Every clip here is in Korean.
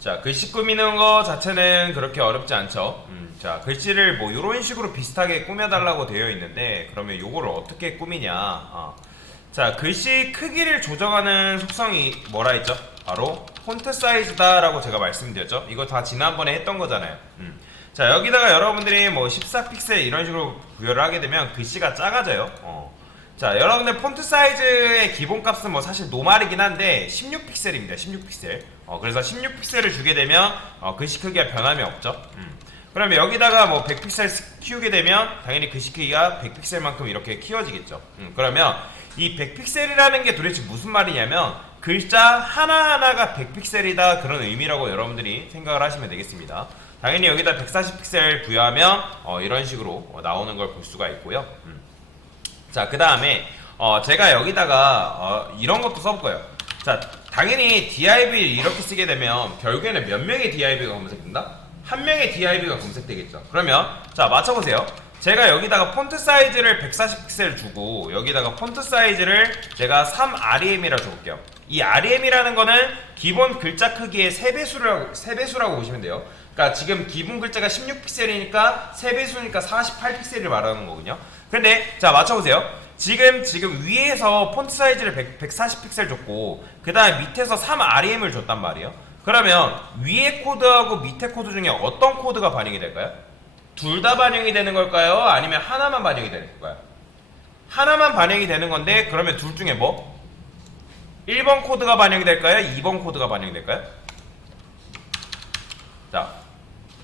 자, 글씨 꾸미는 거 자체는 그렇게 어렵지 않죠. 자, 글씨를 뭐 이런 식으로 비슷하게 꾸며달라고 되어 있는데 그러면 요거를 어떻게 꾸미냐. 자, 글씨 크기를 조정하는 속성이 뭐라 했죠? 바로 폰트 사이즈다 라고 제가 말씀드렸죠. 이거 다 지난번에 했던 거잖아요. 자, 여기다가 여러분들이 뭐 14픽셀 이런 식으로 부여를 하게 되면 글씨가 작아져요. 자, 여러분들 폰트 사이즈의 기본값은 뭐 사실 노말이긴 한데 16픽셀입니다. 16픽셀. 그래서 16픽셀을 주게 되면 글씨 크기가 변함이 없죠. 그러면 여기다가 뭐 100픽셀 키우게 되면 당연히 글씨 크기가 100픽셀만큼 이렇게 키워지겠죠. 그러면 이 100픽셀이라는 게 도대체 무슨 말이냐면 글자 하나하나가 100픽셀이다 그런 의미라고 여러분들이 생각을 하시면 되겠습니다. 당연히 여기다 140픽셀 부여하면 이런 식으로 나오는 걸 볼 수가 있고요. 자, 그 다음에 제가 여기다가 이런 것도 써볼 거예요. 자, 당연히 div를 이렇게 쓰게 되면 결국에는 몇 명의 div가 검색된다? 한 명의 div가 검색되겠죠. 그러면 자, 맞춰보세요. 제가 여기다가 폰트 사이즈를 140픽셀 주고 여기다가 폰트 사이즈를 제가 3REM이라 줘볼게요. 이 REM이라는 거는 기본 글자 크기의 3배수라고 보시면 돼요. 그러니까 지금 기본 글자가 16픽셀이니까 3배수니까 48픽셀을 말하는 거거든요. 근데 자, 맞춰보세요. 지금 위에서 폰트 사이즈를 140픽셀 줬고 그 다음에 밑에서 3REM을 줬단 말이에요. 그러면 위에 코드하고 밑에 코드 중에 어떤 코드가 반영이 될까요? 둘 다 반영이 되는 걸까요? 아니면 하나만 반영이 되는 걸까요? 하나만 반영이 되는 건데 그러면 둘 중에 뭐? 1번 코드가 반영이 될까요? 2번 코드가 반영이 될까요? 자,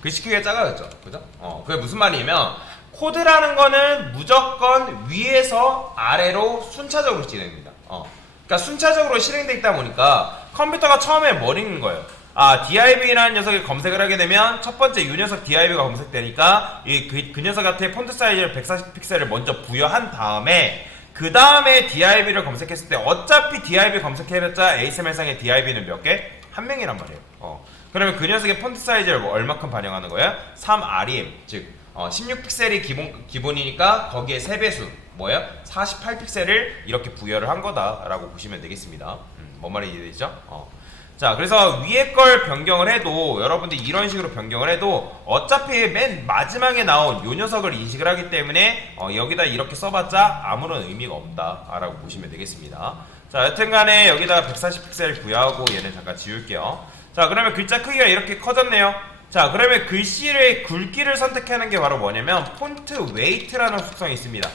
글씨 크기가 작아졌죠. 그죠? 그게 무슨 말이냐면 코드라는 거는 무조건 위에서 아래로 순차적으로 진행됩니다. 그러니까 순차적으로 실행되어 있다 보니까 컴퓨터가 처음에 뭘 읽는 거예요? div라는 녀석을 검색을 하게 되면 첫 번째 이 녀석 div가 검색되니까 그 녀석한테 폰트 사이즈를 140픽셀을 먼저 부여한 다음에 그 다음에 div를 검색했을 때 어차피 div 검색해봤자 ASMR상의 div는 몇 개? 한 명이란 말이에요. 그러면 그 녀석의 폰트 사이즈를 뭐 얼마큼 반영하는 거예요? 3REM, 즉 16픽셀이 기본이니까 거기에 3배수 뭐예요? 48픽셀을 이렇게 부여를 한 거다라고 보시면 되겠습니다. 뭔 말인지 이해되죠? 자, 그래서 위에 걸 변경을 해도 여러분들이 이런 식으로 변경을 해도 어차피 맨 마지막에 나온 요 녀석을 인식을 하기 때문에 여기다 이렇게 써봤자 아무런 의미가 없다라고 보시면 되겠습니다. 자, 여튼간에 여기다가 140픽셀 부여하고 얘는 잠깐 지울게요. 자, 그러면 글자 크기가 이렇게 커졌네요. 자, 그러면 글씨의 굵기를 선택하는 게 바로 뭐냐면 폰트 웨이트라는 속성이 있습니다.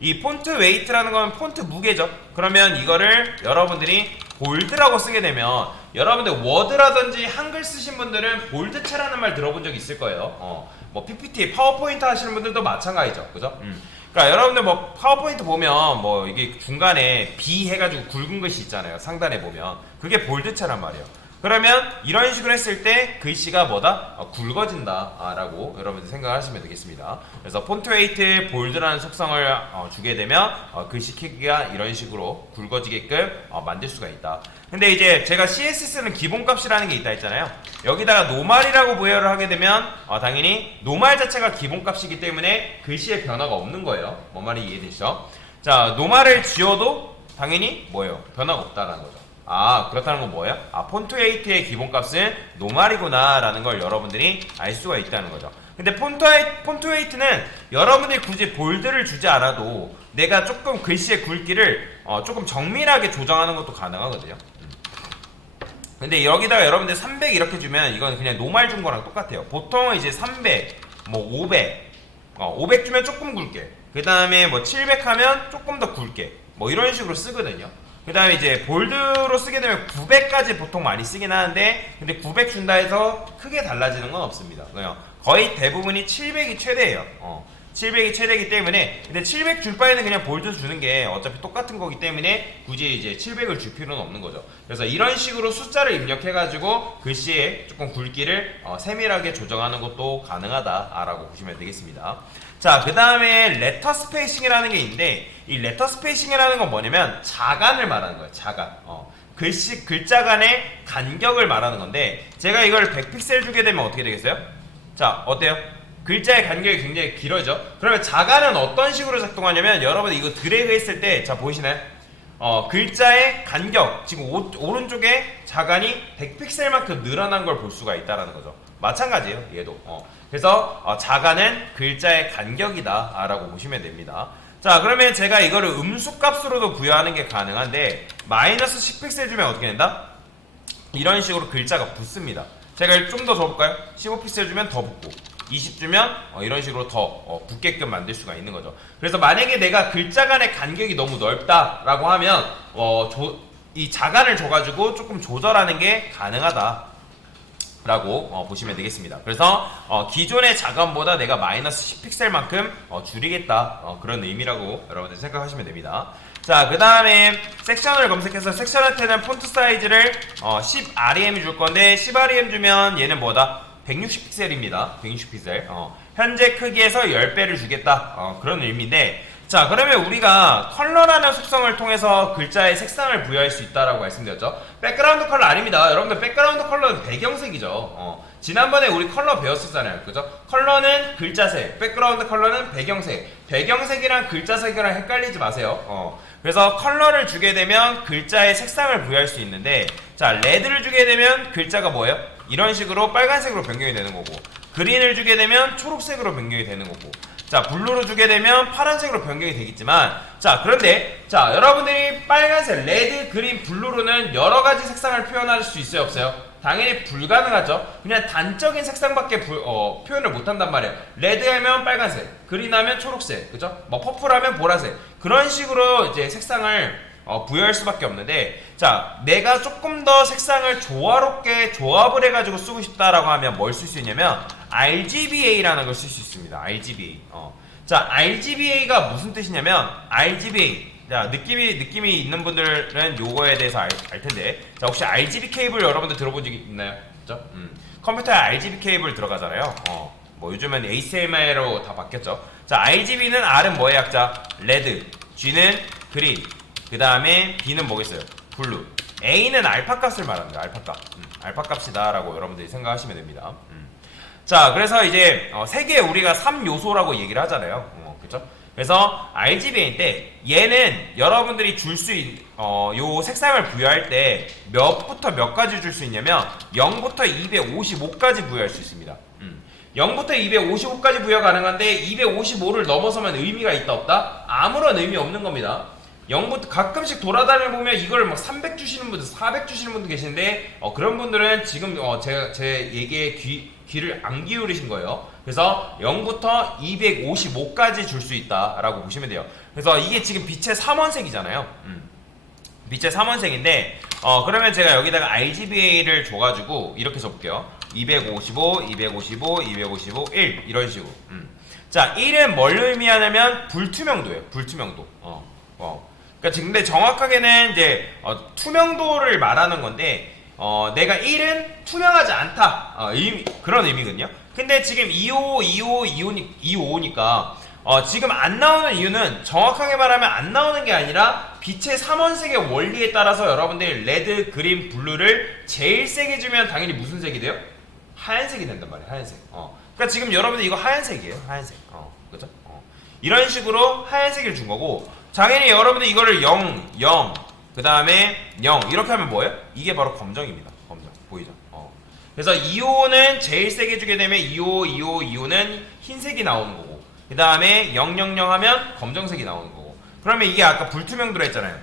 이 폰트 웨이트라는 건 폰트 무게죠. 그러면 이거를 여러분들이 볼드라고 쓰게 되면 여러분들 워드라든지 한글 쓰신 분들은 볼드체라는 말 들어본 적 있을 거예요. 뭐 PPT, 파워포인트 하시는 분들도 마찬가지죠. 그죠? 그러니까 여러분들 뭐 파워포인트 보면 뭐 이게 중간에 B 해가지고 굵은 글씨 있잖아요. 상단에 보면 그게 볼드체란 말이에요. 그러면 이런 식으로 했을 때 글씨가 뭐다? 굵어진다 라고 여러분들 생각하시면 되겠습니다. 그래서 폰트 웨이트 볼드라는 속성을 주게 되면 글씨 크기가 이런 식으로 굵어지게끔 만들 수가 있다. 근데 이제 제가 CSS는 기본값이라는 게 있다 했잖아요. 여기다가 노말이라고 부여를 하게 되면 당연히 노말 자체가 기본값이기 때문에 글씨에 변화가 없는 거예요. 뭔 말이 이해되시죠? 자, 노말을 지워도 당연히 뭐예요? 변화가 없다라는 거죠. 그렇다는 건 뭐예요? 폰트 웨이트의 기본값은 노말이구나 라는 걸 여러분들이 알 수가 있다는 거죠. 근데 폰트 웨이트는 여러분들이 굳이 볼드를 주지 않아도 내가 조금 글씨의 굵기를 조금 정밀하게 조정하는 것도 가능하거든요. 근데 여기다가 여러분들 300 이렇게 주면 이건 그냥 노말 준 거랑 똑같아요. 보통은 이제 300, 뭐 500, 500 주면 조금 굵게, 그 다음에 뭐 700 하면 조금 더 굵게, 뭐 이런 식으로 쓰거든요. 그 다음에 이제 볼드로 쓰게 되면 900까지 보통 많이 쓰긴 하는데 근데 900 준다 해서 크게 달라지는 건 없습니다. 그냥 거의 대부분이 700이 최대예요. 700이 최대이기 때문에 근데 700 줄 바에는 그냥 볼드 주는 게 어차피 똑같은 거기 때문에 굳이 이제 700을 줄 필요는 없는 거죠. 그래서 이런 식으로 숫자를 입력해가지고 글씨의 조금 굵기를 세밀하게 조정하는 것도 가능하다라고 보시면 되겠습니다. 자, 그 다음에 레터 스페이싱이라는 게 있는데 이 레터 스페이싱이라는 건 뭐냐면 자간을 말하는 거예요. 자간. 글자 간의 간격을 말하는 건데 제가 이걸 100픽셀 주게 되면 어떻게 되겠어요? 자, 어때요? 글자의 간격이 굉장히 길어져. 그러면 자간은 어떤 식으로 작동하냐면 여러분 이거 드래그 했을 때 자 보이시나요? 글자의 간격, 지금 오른쪽에 자간이 100픽셀만큼 늘어난 걸 볼 수가 있다라는 거죠. 마찬가지예요, 얘도. 그래서 자간은 글자의 간격이다 라고 보시면 됩니다. 자, 그러면 제가 이거를 음수값으로도 부여하는 게 가능한데 마이너스 10픽셀 주면 어떻게 된다? 이런 식으로 글자가 붙습니다. 제가 좀 더 줘볼까요? 15픽셀 주면 더 붙고 20 주면 이런 식으로 더 붙게끔 만들 수가 있는 거죠. 그래서 만약에 내가 글자 간의 간격이 너무 넓다라고 하면 이 자간을 줘가지고 조금 조절하는 게 가능하다 라고 보시면 되겠습니다. 그래서 기존의 자간보다 내가 마이너스 10픽셀만큼 줄이겠다, 그런 의미라고 여러분들 생각하시면 됩니다. 자, 그 다음에 섹션을 검색해서 섹션한테는 폰트 사이즈를 10rem 줄 건데 10rem 주면 얘는 뭐다? 160픽셀입니다. 160픽셀. 현재 크기에서 10배를 주겠다, 그런 의미인데, 자, 그러면 우리가 컬러라는 속성을 통해서 글자의 색상을 부여할 수 있다라고 말씀드렸죠. 백그라운드 컬러 아닙니다. 여러분들 백그라운드 컬러는 배경색이죠. 지난번에 우리 컬러 배웠었잖아요. 그죠? 컬러는 글자색, 백그라운드 컬러는 배경색. 배경색이랑 글자색이랑 헷갈리지 마세요. 그래서 컬러를 주게 되면 글자의 색상을 부여할 수 있는데, 자, 레드를 주게 되면 글자가 뭐예요? 이런 식으로 빨간색으로 변경이 되는 거고, 그린을 주게 되면 초록색으로 변경이 되는 거고, 자, 블루로 주게 되면 파란색으로 변경이 되겠지만, 자, 그런데 자, 여러분들이 빨간색, 레드, 그린, 블루로는 여러가지 색상을 표현할 수 있어요, 없어요? 당연히 불가능하죠. 그냥 단적인 색상밖에 표현을 못한단 말이에요. 레드 하면 빨간색, 그린 하면 초록색, 그죠? 뭐 퍼플 하면 보라색, 그런 식으로 이제 색상을 부여할 수밖에 없는데, 자, 내가 조금 더 색상을 조화롭게 조합을 해가지고 쓰고 싶다라고 하면 뭘 쓸 수 있냐면 RGBA라는 걸 쓸 수 있습니다. RGBA. 자, RGBA가 무슨 뜻이냐면, RGBA. 자, 느낌이 있는 분들은 요거에 대해서 알 텐데, 자, 혹시 RGB 케이블 여러분들 들어본 적이 있나요? 그죠? 컴퓨터에 RGB 케이블 들어가잖아요. 뭐 요즘은 HDMI로 다 바뀌었죠. 자, RGB는 R은 뭐의 약자? 레드, G는 그린, 그 다음에 B는 뭐겠어요? 블루. A는 알파 값을 말합니다. 알파 값. 알파 값이다 라고 여러분들이 생각하시면 됩니다. 자, 그래서 이제 세계에 우리가 3요소라고 얘기를 하잖아요. 그쵸? 그래서 RGBA인데 얘는 여러분들이 줄 수 요 색상을 부여할 때 몇부터 몇 가지 줄 수 있냐면 0부터 255까지 부여할 수 있습니다. 0부터 255까지 부여 가능한데 255를 넘어서면 의미가 있다 없다? 아무런 의미 없는 겁니다. 0부터 가끔씩 돌아다니며 보면 이걸 막 300 주시는 분들, 400 주시는 분들 계시는데 그런 분들은 지금 제 얘기에 귀를 안 기울이신 거예요. 그래서 0부터 255까지 줄 수 있다라고 보시면 돼요. 그래서 이게 지금 빛의 3원색이잖아요. 빛의 3원색인데 그러면 제가 여기다가 RGBA를 줘가지고 이렇게 적을게요. 255, 255, 255, 1 이런 식으로. 자, 1은 뭘 의미하냐면 불투명도예요. 불투명도. 그러니까 근데 정확하게는 이제 투명도를 말하는 건데 내가 1은 투명하지 않다, 그런 의미거든요. 근데 지금 255니까 지금 안 나오는 이유는 정확하게 말하면 안 나오는 게 아니라 빛의 3원색의 원리에 따라서 여러분들이 레드, 그린, 블루를 제일 세게 주면 당연히 무슨 색이 돼요? 하얀색이 된단 말이에요. 하얀색. 그러니까 지금 여러분들 이거 하얀색이에요. 하얀색. 그죠? 이런 식으로 하얀색을 준 거고, 당연히 여러분들 이거를 0, 0, 그 다음에 0 이렇게 하면 뭐예요? 이게 바로 검정입니다. 검정. 보이죠? 그래서 2호는 제일 세게 주게 되면 2호, 2호, 2호는 흰색이 나오는 거고, 그 다음에 0, 0, 0 하면 검정색이 나오는 거고. 그러면 이게 아까 불투명도라 했잖아요.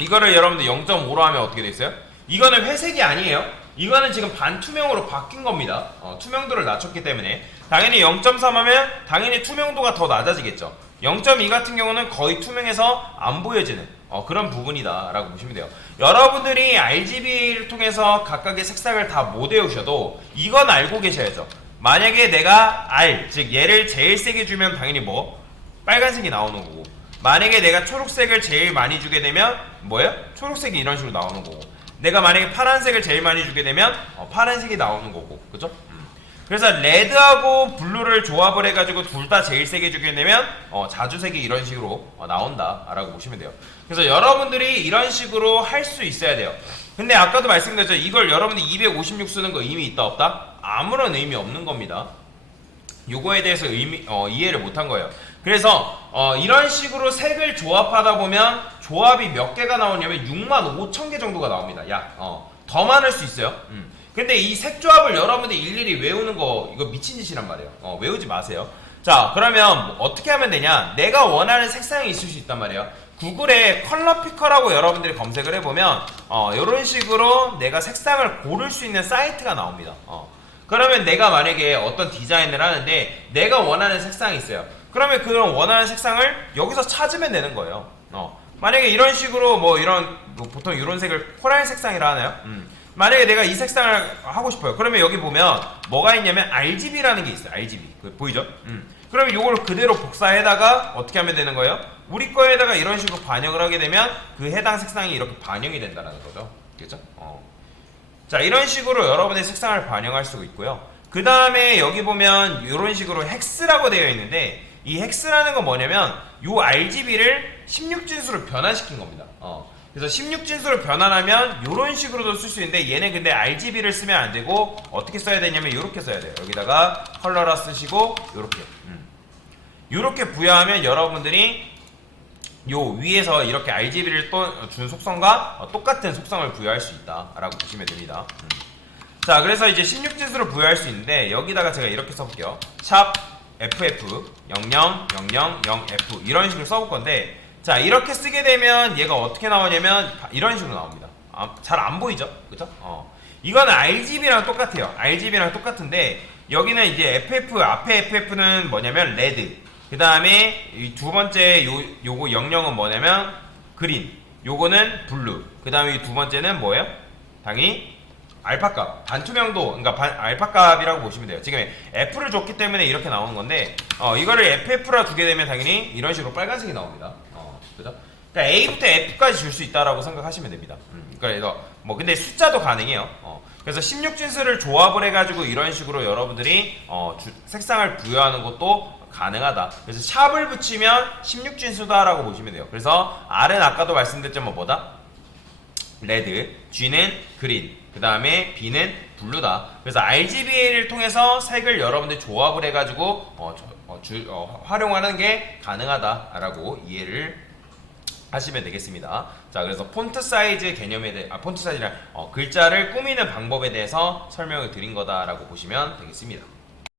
이거를 여러분들 0.5로 하면 어떻게 됐어요? 이거는 회색이 아니에요. 이거는 지금 반투명으로 바뀐 겁니다. 투명도를 낮췄기 때문에 당연히 0.3 하면 당연히 투명도가 더 낮아지겠죠. 0.2 같은 경우는 거의 투명해서 안 보여지는 그런 부분이다 라고 보시면 돼요. 여러분들이 RGB를 통해서 각각의 색상을 다 못 외우셔도 이건 알고 계셔야죠. 만약에 내가 R, 즉 얘를 제일 세게 주면 당연히 뭐? 빨간색이 나오는 거고, 만약에 내가 초록색을 제일 많이 주게 되면 뭐예요? 초록색이 이런 식으로 나오는 거고, 내가 만약에 파란색을 제일 많이 주게 되면 파란색이 나오는 거고, 그죠? 그래서 레드하고 블루를 조합을 해가지고 둘 다 제일 세게 주게 되면 자주색이 이런 식으로 나온다 라고 보시면 돼요. 그래서 여러분들이 이런 식으로 할 수 있어야 돼요. 근데 아까도 말씀드렸죠. 이걸 여러분들이 256 쓰는 거 의미 있다 없다? 아무런 의미 없는 겁니다. 요거에 대해서 이해를 못한 거예요. 그래서 이런 식으로 색을 조합하다 보면 조합이 몇 개가 나오냐면 65,000개 정도가 나옵니다. 약 더 많을 수 있어요. 근데 이 색 조합을 여러분들 일일이 외우는 거 이거 미친 짓이란 말이에요. 외우지 마세요. 자, 그러면 어떻게 하면 되냐? 내가 원하는 색상이 있을 수 있단 말이에요. 구글에 컬러 피커라고 여러분들이 검색을 해보면 이런 식으로 내가 색상을 고를 수 있는 사이트가 나옵니다. 그러면 내가 만약에 어떤 디자인을 하는데 내가 원하는 색상이 있어요. 그러면 그런 원하는 색상을 여기서 찾으면 되는 거예요. 만약에 이런 식으로 뭐 보통 이런 색을 코랄 색상이라 하나요? 만약에 내가 이 색상을 하고 싶어요. 그러면 여기 보면 뭐가 있냐면 RGB라는 게 있어요. RGB 보이죠? 그러면 이걸 그대로 복사해다가 어떻게 하면 되는 거예요? 우리 거에다가 이런 식으로 반영을 하게 되면 그 해당 색상이 이렇게 반영이 된다는 거죠. 그렇죠? 자, 이런 식으로 여러분의 색상을 반영할 수 있고요. 그 다음에 여기 보면 이런 식으로 헥스라고 되어 있는데 이 헥스라는 건 뭐냐면 이 RGB를 16진수로 변환시킨 겁니다. 그래서 16진수로 변환하면 이런 식으로도 쓸 수 있는데 얘는 근데 RGB를 쓰면 안 되고 어떻게 써야 되냐면 이렇게 써야 돼요. 여기다가 컬러라 쓰시고 이렇게 부여하면 여러분들이 요 위에서 이렇게 RGB를 또 준 속성과 똑같은 속성을 부여할 수 있다라고 보시면 됩니다. 자, 그래서 이제 16진수로 부여할 수 있는데 여기다가 제가 이렇게 써볼게요. 샵 FF 00000F 이런 식으로 써볼 건데 자, 이렇게 쓰게 되면 얘가 어떻게 나오냐면 이런 식으로 나옵니다. 잘 안 보이죠? 그죠? 이거는 RGB랑 똑같아요. RGB랑 똑같은데 여기는 이제 FF 앞에 FF는 뭐냐면 레드. 그 다음에 이 두 번째 요거 00은 뭐냐면 그린. 요거는 블루. 그 다음에 이 두 번째는 뭐예요? 당연히 알파값. 반투명도, 그러니까 알파값이라고 보시면 돼요. 지금 F를 줬기 때문에 이렇게 나오는 건데 이거를 FF라 두게 되면 당연히 이런 식으로 빨간색이 나옵니다. 그죠? 그러니까 A부터 F까지 줄 수 있다라고 생각하시면 됩니다. 그래서 뭐 근데 숫자도 가능해요. 그래서 16진수를 조합을 해가지고 이런 식으로 여러분들이 색상을 부여하는 것도 가능하다. 그래서 샵을 붙이면 16진수다라고 보시면 돼요. 그래서 R은 아까도 말씀드렸지만 뭐다? 레드, G는 그린, 그 다음에 B는 블루다. 그래서 RGB를 통해서 색을 여러분들 조합을 해가지고 활용하는 게 가능하다라고 이해를 하시면 되겠습니다. 자, 그래서 폰트 사이즈 개념에 대해 폰트 사이즈란 글자를 꾸미는 방법에 대해서 설명을 드린 거다라고 보시면 되겠습니다.